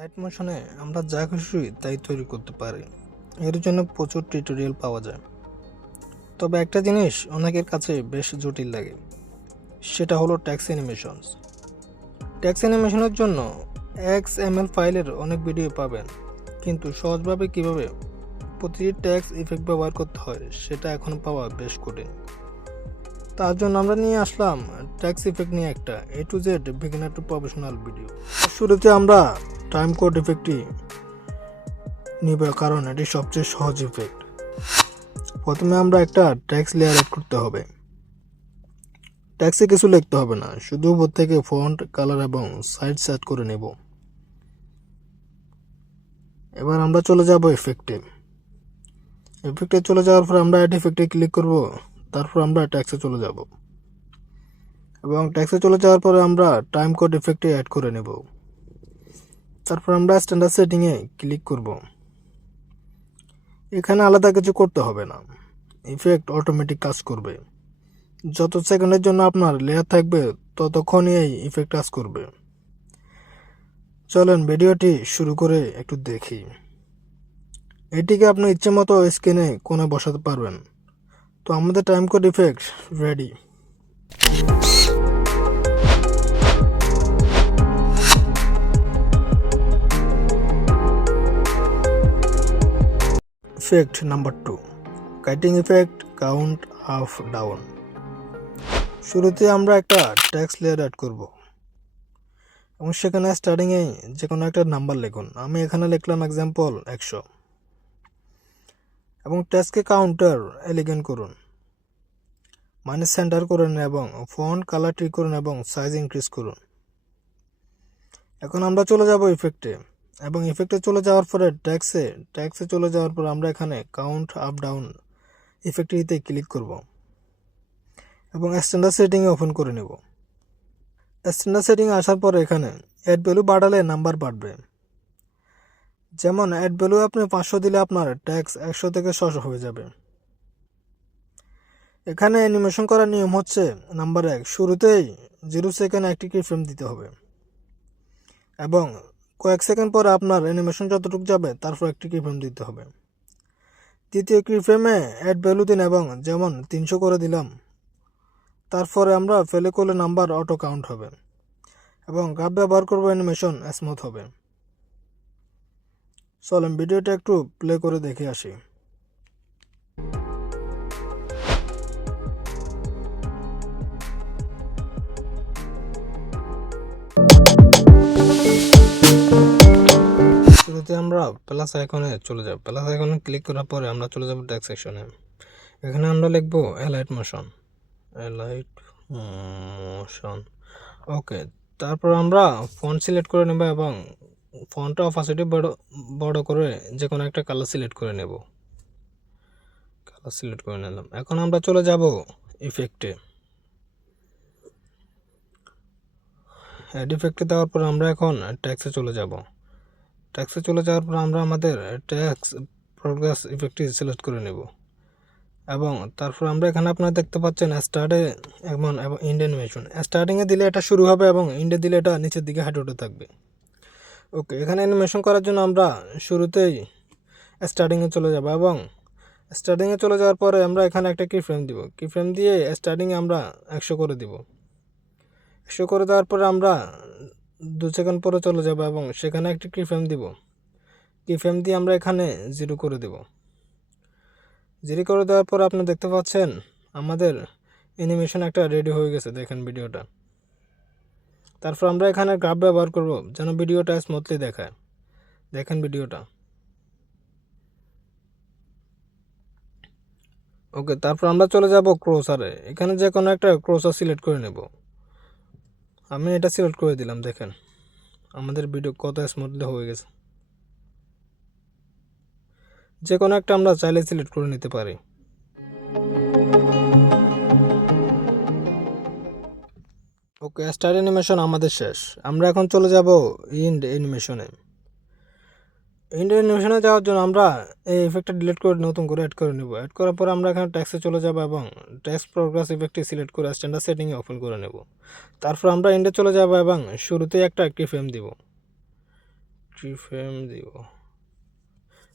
Light মোশনে আমরা যা খুশি তাই তৈরি করতে পারি। এর জন্য প্রচুর টিউটোরিয়াল পাওয়া যায়। তবে একটা জিনিস অনেকের কাছে বেশ জটিল লাগে, সেটা হলো টেক্সট অ্যানিমেশনস। টেক্সট অ্যানিমেশনের জন্য XML ফাইলের অনেক ভিডিও পাবেন, কিন্তু সহজভাবে কিভাবে প্রতিটি টেক্সট ইফেক্ট ব্যবহার করতে হয় সেটা এখন পাওয়া বেশ কঠিন। তার জন্য আমরা নিয়ে আসলাম টেক্সট ইফেক্ট নিয়ে একটা A to Z beginner two professional video. শুরুতে আমরা টাইম কোড ইফেক্টটি নিব, কারণ এটি সবচেয়ে সহজ ইফেক্ট। প্রথমে আমরা একটা টেক্সট লেয়ার অ্যাড করতে হবে। টেক্সটে কিছু লিখতে হবে না, শুধু উপর থেকে ফন্ট, কালার এবং সাইজ সেট করে নেব। এবার আমরা চলে যাব ইফেক্টে। চলে যাওয়ার পর আমরা অ্যাড ইফেক্টে ক্লিক করব। তারপর আমরা টেক্সটে চলে যাব এবং টেক্সটে চলে যাওয়ার পরে আমরা টাইম কোড ইফেক্টে অ্যাড করে নেব। তারপর আমরা স্ট্যান্ডার্ড সেটিংয়ে ক্লিক করব। এখানে আলাদা কিছু করতে হবে না, ইফেক্ট অটোমেটিক কাজ করবে। যত সেকেন্ডের জন্য আপনার লেয়ার থাকবে ততক্ষণই এই ইফেক্ট কাজ করবে। চলেন ভিডিওটি শুরু করে একটু দেখি। এটিকে আপনার ইচ্ছে মতো স্ক্রিনে কোণে বসাতে পারবেন। তো আমাদের time code effect ready. Effect number 2, cutting effect, count up down. শুরুতে আমরা একটা টেক্সট লেয়ার অ্যাড করব এবং সেখানে স্টার্টিংয়ে যে কোনো একটা নাম্বার লিখুন। আমি এখানে লিখলাম এক্সাম্পল 100 এবং টেক্সটকে কাউন্টার এলিগেন্ট করুন, মানে সেন্টার করুন এবং ফন্ট কালার ঠিক করুন এবং সাইজ ইনক্রিজ করুন। এখন আমরা চলে যাব ইফেক্টে এবং ইফেক্টে চলে যাওয়ার পরে টেক্সটে চলে যাওয়ার পর আমরা এখানে কাউন্ট আপ ডাউন ইফেক্টটিতে ক্লিক করব এবং স্ট্যান্ডার্ড সেটিংয়ে ওপেন করে নেব। স্ট্যান্ডার্ড সেটিং আসার পরে এখানে অ্যাড ভ্যালু বাড়ালে নাম্বার বাড়বে। যেমন অ্যাড ভ্যালু আপনি 500 দিলে আপনার টেক্সট 100 থেকে 600 হয়ে যাবে। এখানে অ্যানিমেশন করার নিয়ম হচ্ছে নাম্বার 1, শুরুতেই 0 সেকেন্ড একটি কি ফ্রেম দিতে হবে এবং কয়েক সেকেন্ড পরে আপনার অ্যানিমেশন যতটুকু যাবে তারপর একটি কি ফ্রেম দিতে হবে। দ্বিতীয় কি ফ্রেমে অ্যাড ভ্যালু দিন এবং যেমন 300 করে দিলাম। তারপরে আমরা ফেলে করলে নাম্বার অটো কাউন্ট হবে এবং গ্রাফ ব্যবহার করবো, অ্যানিমেশন স্মুথ হবে। চলেন ভিডিওটা একটু প্লে করে দেখে আসি। শুরুতে আমরা প্লাস আইকনে চলে যাব। প্লাস আইকনে ক্লিক করার পরে আমরা চলে যাব টেক্সট সেকশনে। এখানে আমরা লিখব এলাইট মোশন। ওকে, তারপর আমরা ফন্ট সিলেক্ট করে নেব এবং ফন্টটা অপাসিটি বড় করে যে কোনো একটা কালার সিলেক্ট করে নেব। কালার সিলেক্ট করে নিলাম। এখন আমরা চলে যাব ইফেক্টে। অ্যাড ইফেক্টে দেওয়ার পর আমরা এখন টেক্সটে চলে যাব। টেক্সটে চলে যাওয়ার পর আমরা আমাদের টেক্সট প্রোগ্রেস ইফেক্টটি সিলেক্ট করে নেব এবং তারপর আমরা এখানে আপনারা দেখতে পাচ্ছেন স্টার্টে এবং ইন্ড অ্যানিমেশন। স্টার্টিংয়ে দিলে এটা শুরু হবে এবং ইন্ডে দিলে এটা নিচের দিকে হাঁটে উঠে থাকবে। ওকে, এখানে অ্যানিমেশন করার জন্য আমরা শুরুতেই স্টার্টিংয়ে চলে যাব এবং স্টার্টিংয়ে চলে যাওয়ার পরে আমরা এখানে একটা কি ফ্রেম দিব। কি ফ্রেম দিয়ে স্টার্টিংয়ে আমরা 100 করে দিব। 100 করে দেওয়ার পরে আমরা 2 সেকেন্ড পরে চলে যাব এবং সেখানে একটি কি ফ্রেম দিব। কি ফ্রেম দিয়ে আমরা এখানে 0 করে দেব। 0 করে দেওয়ার পর আপনি দেখতে পাচ্ছেন আমাদের অ্যানিমেশন একটা রেডি হয়ে গেছে। দেখেন ভিডিওটা। তারপর আমরা এখানে গ্রাফ ব্যবহার করব যেন ভিডিওটা স্মুথলি দেখায়। দেখেন ভিডিওটা। ওকে, তারপর আমরা চলে যাব ক্রসারে। এখানে যে কোনো একটা ক্রসার সিলেক্ট করে নেব। আমি এটা সিলেক্ট করে দিলাম। দেখেন আমাদের ভিডিও কত স্মুথলি হয়ে গেছে। যে কোনো একটা আমরা চাইলে সিলেক্ট করে নিতে পারি। ওকে, স্টার্ট অ্যানিমেশন আমাদের শেষ। আমরা এখন চলে যাব ইন্ড অ্যানিমেশনে। ইন্ড অ্যানিমেশনে যাওয়ার জন্য আমরা এই ইফেক্টটা ডিলিট করে নতুন করে অ্যাড করে নেব। অ্যাড করার পর আমরা এখানে টেক্সটে চলে যাব এবং টেক্সট প্রোগ্রেস ইফেক্টটি সিলেক্ট করে স্ট্যান্ডার্ড সেটিংয়ে ওপেন করে নেব। তারপর আমরা ইন্ডে চলে যাব এবং শুরুতে একটা কি ফ্রেম দিব। কি ফ্রেম দিব।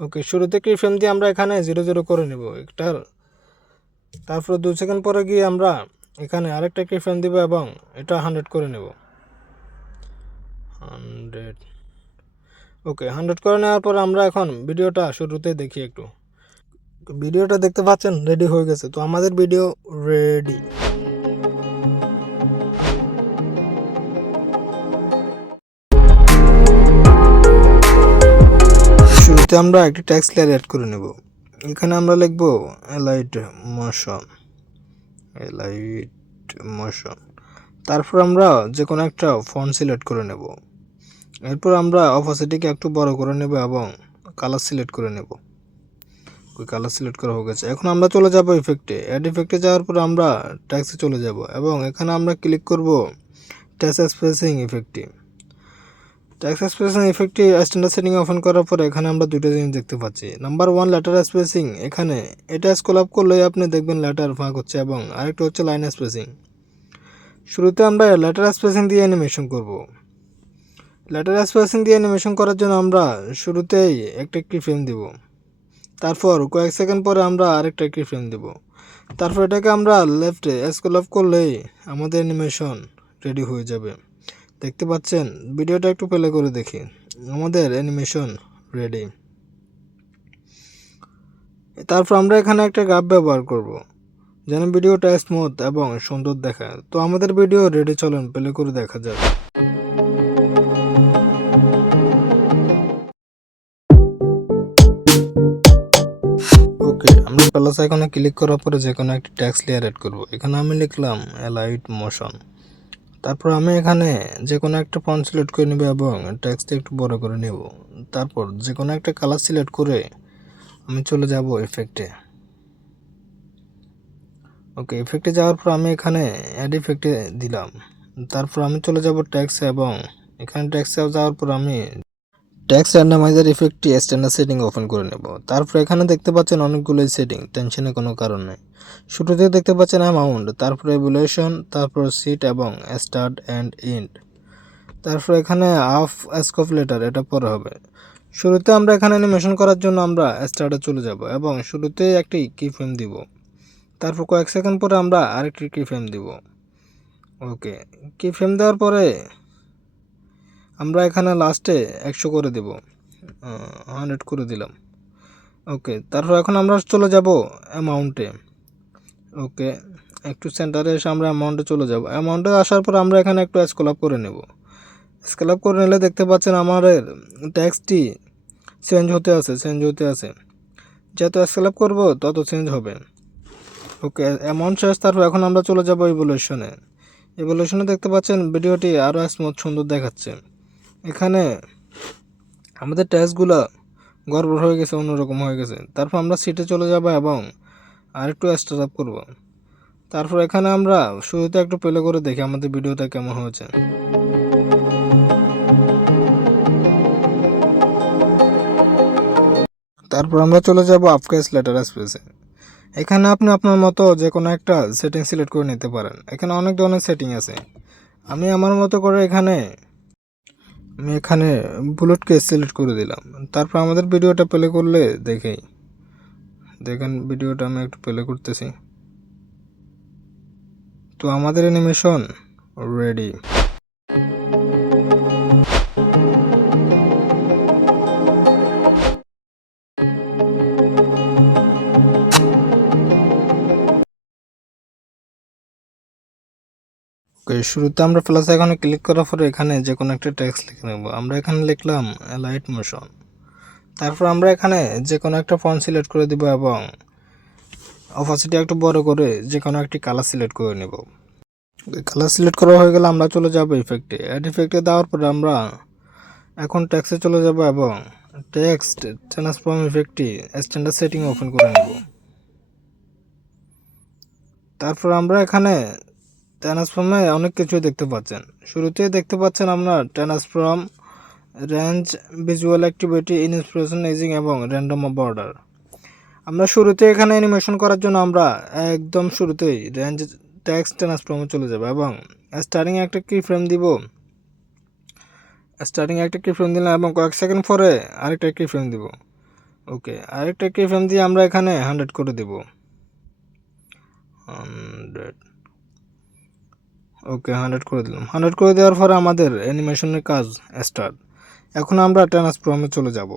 ওকে, শুরুতে কি ফ্রেম দিয়ে আমরা এখানে 0 0 করে নেব একটার। তারপর 2 সেকেন্ড পরে গিয়ে আমরা এখানে আরেকটা কি ফ্রেম দিব এবং এটা 100 করে নেব। 100। ওকে, 100 করে নেওয়ার পর আমরা এখন ভিডিওটা শুরুতে দেখি একটু। ভিডিওটা দেখতে পাচ্ছেন রেডি হয়ে গেছে, তো আমাদের ভিডিও রেডি। শুরুতে আমরা একটি টেক্সট লেয়ার অ্যাড করে নেব। এখানে আমরা লিখব এলাইট মোশন। তারপর আমরা যে কোনো একটা ফন্ট সিলেক্ট করে নেব। এরপর আমরা অপাসিটিকে একটু বড় করে নেব এবং কালার সিলেক্ট করে নেব। কালার সিলেক্ট করা হয়ে গেছে। এখন আমরা চলে যাব ইফেক্টে। অ্যাড ইফেক্টে যাওয়ার পর আমরা টেক্সটে চলে যাব এবং এখানে আমরা ক্লিক করব টেক্সট স্পেসিং ইফেক্টে। টেক্সট স্পেসিং ইফেক্টে স্ট্যান্ডার্ড সেটিং ওপেন করার পর এখানে আমরা দুটো জিনিস দেখতে পাচ্ছি। নাম্বার 1 লেটার স্পেসিং, এখানে এটা স্ক্রল আপ করলে আপনি দেখবেন লেটার ফাঁক হচ্ছে এবং আরেকটা হচ্ছে লাইন স্পেসিং। শুরুতে আমরা লেটার স্পেসিং দিয়ে অ্যানিমেশন করব। লেটার স্পেসিং দিয়ে অ্যানিমেশন করার জন্য আমরা শুরুতেই একটা কি ফ্রেম দিব। তারপর কয়েক সেকেন্ড পরে আমরা আরেকটা কি ফ্রেম দেব। তারপর এটাকে আমরা লেফটে স্ক্রল আপ করলেই আমাদের অ্যানিমেশন রেডি হয়ে যাবে। দেখতে পাচ্ছেন, ভিডিওটা একটু প্লে করে দেখি। আমাদের অ্যানিমেশন রেডি। তারপর আমরা এখানে একটা গ্রাফ ব্যবহার করব যেন ভিডিওটা স্মুথ এবং সুন্দর দেখায়। তো আমাদের ভিডিও রেডি, চলুন প্লে করে দেখা যাক। ওকে, আমরা প্লাস আইকনে ক্লিক করার পরে যে কোনো একটি টেক্সট লেয়ার অ্যাড করব। এখানে আমি লিখলাম এলাইট মোশন। তারপর আমি এখানে যে কোনো একটা ফন্ট সিলেক্ট করে নেব এবং টেক্সটটা একটু বড় করে নেব। তারপর যে কোনো একটা কালার সিলেক্ট করে আমি চলে যাব ইফেক্টে। ওকে, ইফেক্টে যাওয়ার পর আমি এখানে অ্যাড ইফেক্টে দিলাম। তারপর আমি চলে যাব টেক্সট এবং এখানে টেক্সটে যাওয়ার পর আমি টেক্সট র্যান্ডমাইজার ইফেক্টটি স্ট্যান্ডার্ড সেটিং ওপেন করে নেব। তারপর এখানে দেখতে পাচ্ছেন অনেকগুলো সেটিং, টেনশনের কোনো কারণ নেই। শুরুতে দেখতে পাচ্ছেন অ্যামাউন্ট, তারপরে এভ্যালুয়েশন, তারপর সিট এবং স্টার্ট অ্যান্ড এন্ড। তারপর এখানে হাফ স্কোপ লেটার, এটা পরে হবে। শুরুতে আমরা এখানে অ্যানিমেশন করার জন্য আমরা স্টার্টে চলে যাব এবং শুরুতে একটি কি ফ্রেম দিব। তারপর কয়েক সেকেন্ড পরে আমরা আরেকটি কি ফ্রেম দিব। ওকে, কি ফ্রেম দেওয়ার পরে আমরা এখানে লাস্টে 100 করে দেব, 100 করে দিলাম। ওকে, তারপর এখন আমরা চলে যাব অ্যামাউন্টে। ওকে, একটু সেন্টারে এসে আমরা অ্যামাউন্টে চলে যাব। অ্যামাউন্টে আসার পর আমরা এখানে একটু স্ক্রল আপ করে নেব। স্ক্রল আপ করে নিলে দেখতে পাচ্ছেন আমাদের টেক্সটটি চেঞ্জ হতে আছে। যত স্ক্রল আপ করব তত চেঞ্জ হবে। ওকে, অ্যামাউন্ট শেষ। তারপর এখন আমরা চলে যাব ইভ্যালুয়েশনে দেখতে পাচ্ছেন ভিডিওটি আরও স্মুথ সুন্দর দেখাচ্ছে। এখানে আমাদের টেক্সটগুলো গড়বড় হয়ে গেছে, অন্যরকম হয়ে গেছে। তারপর আমরা সিটে চলে যাব এবং আরেকটু স্টার আপ করব। তারপর এখানে আমরা শুরুতে একটু প্লে করে দেখি আমাদের ভিডিওটা কেমন হয়েছে। তারপর আমরা চলে যাব আপকেস লেটার স্পেসে। এখানে আপনি আপনার মতো যে কোনো একটা সেটিং সিলেক্ট করে নিতে পারেন। এখানে অনেক ধরনের সেটিং আছে। আমি আমার মতো করে এখানে বুলেট কেস সিলেক্ট করে দিলাম। তারপর আমাদের ভিডিওটা প্লে করলে দেখেন ভিডিওটা আমি একটু প্লে করতেছি। তো আমাদের অ্যানিমেশন রেডি। ওকে, শুরুতে আমরা প্লাস আইকনে ক্লিক করার পরে এখানে যে কোনো একটা টেক্সট লিখে নেব। আমরা এখানে লিখলাম এলাইট মোশন। তারপর আমরা এখানে যে কোনো একটা ফন্ট সিলেক্ট করে দিব এবং অপাসিটি একটু বড় করে যে কোনো একটি কালার সিলেক্ট করে নেব। কালার সিলেক্ট করা হয়ে গেলে আমরা চলে যাব ইফেক্টে। অ্যাড ইফেক্টে দেওয়ার পরে আমরা এখন টেক্সটে চলে যাব এবং টেক্সট ট্রান্সফর্ম ইফেক্টটি স্ট্যান্ডার্ড সেটিং ওপেন করে নেব। তারপর আমরা এখানে ট্রান্সফর্মে অনেক কিছু দেখতে পাচ্ছেন। শুরুতেই দেখতে পাচ্ছেন আমরা transform, range, visual activity, inspiration, ageing এবং র্যান্ডম বর্ডার। আমরা শুরুতে এখানে অ্যানিমেশন করার জন্য আমরা একদম শুরুতেই রেঞ্জ টেক্সট ট্রান্সফর্মে চলে যাব এবং স্টার্টিং একটা কি ফ্রেম দিব স্টার্টিং একটা কি ফ্রেম দিলাম এবং কয়েক সেকেন্ড পরে আরেকটা কি ফ্রেম দিব। ওকে, আরেকটা কি ফ্রেম দিয়ে আমরা এখানে 100 করে দেব। 100, ওকে 100 করে দিলাম। 100 করে দেওয়ার পরে আমাদের অ্যানিমেশনের কাজ স্টার্ট। এখন আমরা ট্রান্সফর্মে চলে যাব।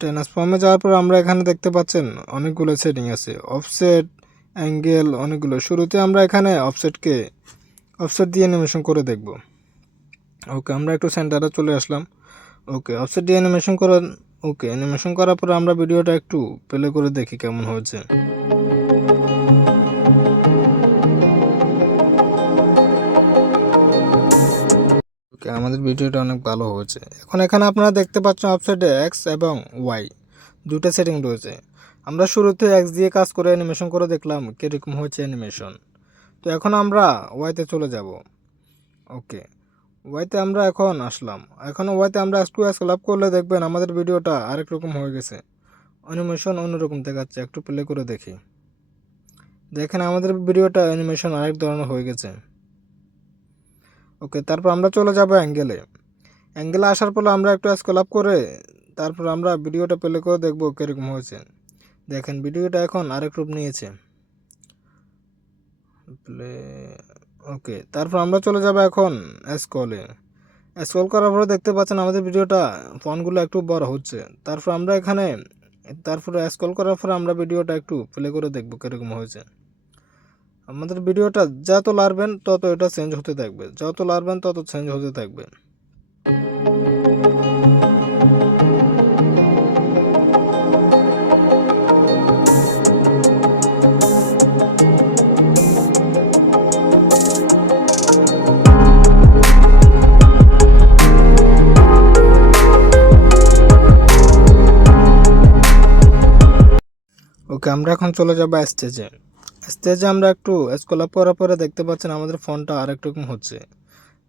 ট্রান্সফর্মে যাওয়ার পর আমরা এখানে দেখতে পাচ্ছেন অনেকগুলো সেটিং আছে, অফসেট, অ্যাঙ্গেল, অনেকগুলো। শুরুতে আমরা এখানে অফসেট দিয়ে অ্যানিমেশন করে দেখব। ওকে, আমরা একটু সেন্টারে চলে আসলাম। ওকে, অফসেট দিয়ে অ্যানিমেশন করার ওকে অ্যানিমেশন করার পর আমরা ভিডিওটা একটু প্লে করে দেখি কেমন হয়েছে। ওকে, আমাদের ভিডিওটা অনেক ভালো হয়েছে। এখন এখানে আপনারা দেখতে পাচ্ছেন অফসেটে এক্স এবং ওয়াই দুটো সেটিং রয়েছে। আমরা শুরুতে এক্স দিয়ে কাজ করে অ্যানিমেশন করে দেখলাম কীরকম হয়েছে অ্যানিমেশন। তো এখন আমরা ওয়াইতে চলে যাব। ওকে, ওয়াইতে আমরা এখন আসলাম। এখন ওয়াইতে আমরা একটু স্ক্যালআপ করলে দেখবেন আমাদের ভিডিওটা আরেক রকম হয়ে গেছে, অ্যানিমেশন অন্যরকম দেখাচ্ছে। একটু প্লে করে দেখি, দেখেন আমাদের ভিডিওটা অ্যানিমেশন আরেক ধরনের হয়ে গেছে। ওকে, তারপর আমরা চলে যাব অ্যাঙ্গেলে আসার পর আমরা একটু স্ক্যালআপ করে তারপর আমরা ভিডিওটা প্লে করে দেখব কীরকম হয়েছে। দেখেন ভিডিওটা এখন আরেক রূপ নিয়েছে। প্লে ওকে, তারপর আমরা চলে যাব এখন স্ক্রল করার পরে দেখতে পাচ্ছেন আমাদের ভিডিওটা ফন্টগুলো একটু বড় হচ্ছে। তারপরে স্ক্রল করার পরে আমরা ভিডিওটা একটু প্লে করে দেখব কীরকম হয়েছে। আমাদের ভিডিওটা যত লারবেন তত এটা চেঞ্জ হতে থাকবে, যত লারবেন তত চেঞ্জ হতে থাকবে। ওকে, আমরা এখন চলে যাব স্টেজে আমরা একটু স্ক্রল আপ করার পরে দেখতে পাচ্ছেন আমাদের ফন্টটা আরেক রকম হচ্ছে।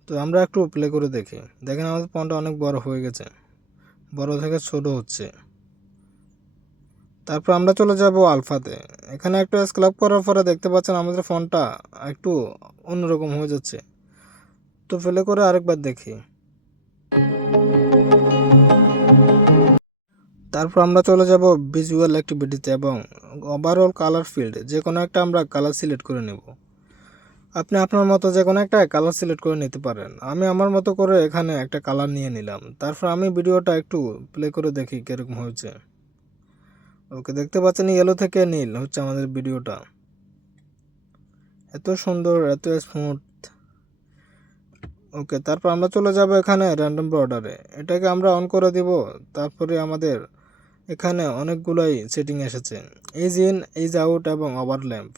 তো আমরা একটু প্লে করে দেখি, দেখেন আমাদের ফন্টটা অনেক বড় হয়ে গেছে, বড় থেকে ছোট হচ্ছে। তারপর আমরা চলে যাব আলফাতে। এখানে একটু স্ক্রল আপ করার পরে দেখতে পাচ্ছেন আমাদের ফন্টটা একটু অন্যরকম হয়ে যাচ্ছে। তো প্লে করে আরেকবার দেখি। তারপর আমরা চলে যাব ভিজুয়াল অ্যাক্টিভিটিতে এবং ওভারঅল কালার ফিল্ড যে কোনো একটা আমরা কালার সিলেক্ট করে নেব। আপনি আপনার মতো যে কোনো একটা কালার সিলেক্ট করে নিতে পারেন। আমি আমার মতো করে এখানে একটা কালার নিয়ে নিলাম। তারপর আমি ভিডিওটা একটু প্লে করে দেখি কীরকম হয়েছে। ওকে, দেখতে পাচ্ছেন ইয়েলো থেকে নীল হচ্ছে আমাদের ভিডিওটা, এত সুন্দর, এত স্মুথ। ওকে, তারপর আমরা চলে যাব এখানে র্যান্ডম বর্ডারে, এটাকে আমরা অন করে দিব। তারপরে আমাদের এখানে অনেকগুলোই সেটিং এসেছে, ইজ ইন, ইজ আউট এবং ওভারল্যাপ।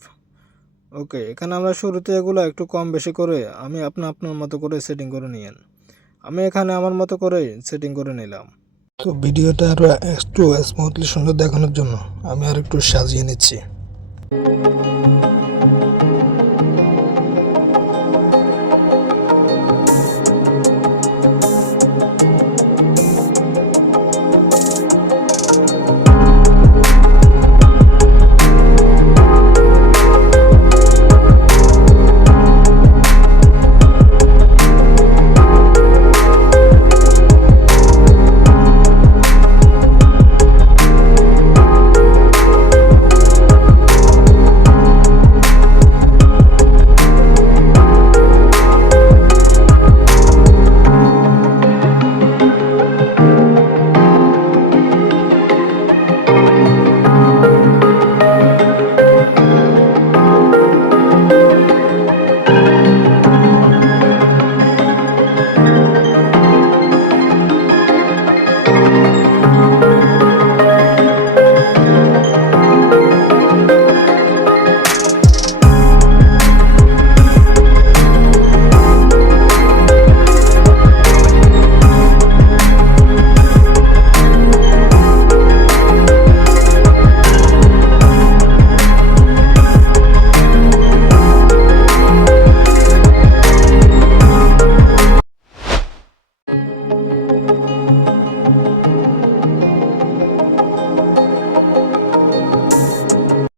ওকে, এখানে আমরা শুরুতে এগুলো একটু কম বেশি করে আপনার মতো করে সেটিং করে নিয়েন। আমি এখানে আমার মতো করে সেটিং করে নিলাম। তো ভিডিওটা আরও একটু স্মুথলি সুন্দর দেখানোর জন্য আমি আর একটু সাজিয়ে নিচ্ছি।